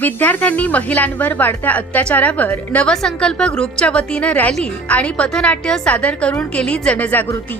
विद्यार्थ्यांनी महिलांवर वाढत्या अत्याचारावर नवसंकल्प ग्रुपच्या वतीनं रॅली आणि पथनाट्य सादर करून केली जनजागृती.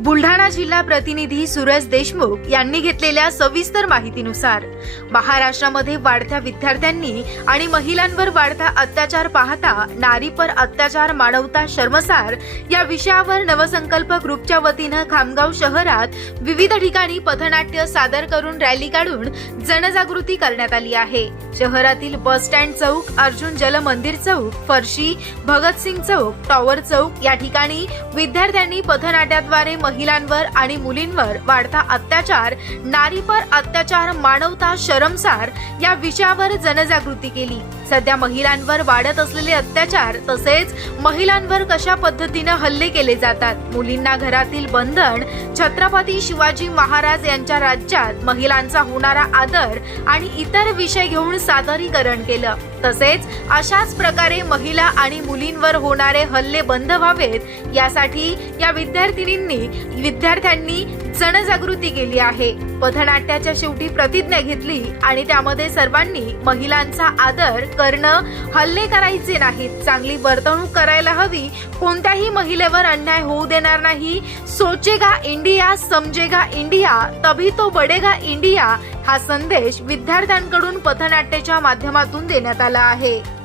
बुलढाणा जिल्हा प्रतिनिधी सुरज देशमुख यांनी घेतलेल्या सविस्तर माहितीनुसार महाराष्ट्रामध्ये वाढत्या विद्यार्थ्यांनी आणि महिलांवर वाढता अत्याचार पाहता नारी पर अत्याचार मानवता शर्मसार या विषयावर नवसंकल्प ग्रुपच्या वतीनं खामगाव शहरात विविध ठिकाणी पथनाट्य सादर करून रॅली काढून जनजागृती करण्यात आली आहे. शहरातील बस स्टँड चौक अर्जुन जल मंदिर चौक फरशी भगतसिंग चौक टॉवर चौक या ठिकाणी विद्यार्थ्यांनी पथनाट्याद्वारे महिलांवर आणि मुलींवर वाढता अत्याचार नारीपर अत्याचार मानवता शरमसार या विषयावर जनजागृती केली. सध्या महिलांवर वाढत असलेले अत्याचार तसेच महिलांवर कशा पद्धतीनं हल्ले केले जातात? मुलींना घरातील बंधन छत्रपती शिवाजी महाराज यांच्या राज्यात महिलांचा होणारा आदर आणि इतर विषय घेऊन सादरीकरण केलं. तसेच अशाच प्रकारे महिला आणि मुलींवर होणारे हल्ले बंद व्हावेत यासाठी या विद्यार्थिनींनी विद्यार्थ्यांनी जनजागृती केली आहे. पथनाट्याच्या शेवटी प्रतिज्ञा घेतली आणि त्यामध्ये सर्वांनी महिलांचा आदर करणं हल्ले करायचे नाहीत. चांगली वर्तणूक करायला हवी. कोणत्याही महिलेवर अन्याय होऊ देणार नाही. सोचेगा इंडिया समजेगा इंडिया तभी तो बडेगा इंडिया हा संदेश विद्यार्थ्यांकडून पथनाट्याच्या माध्यमातून देण्यात आला आहे.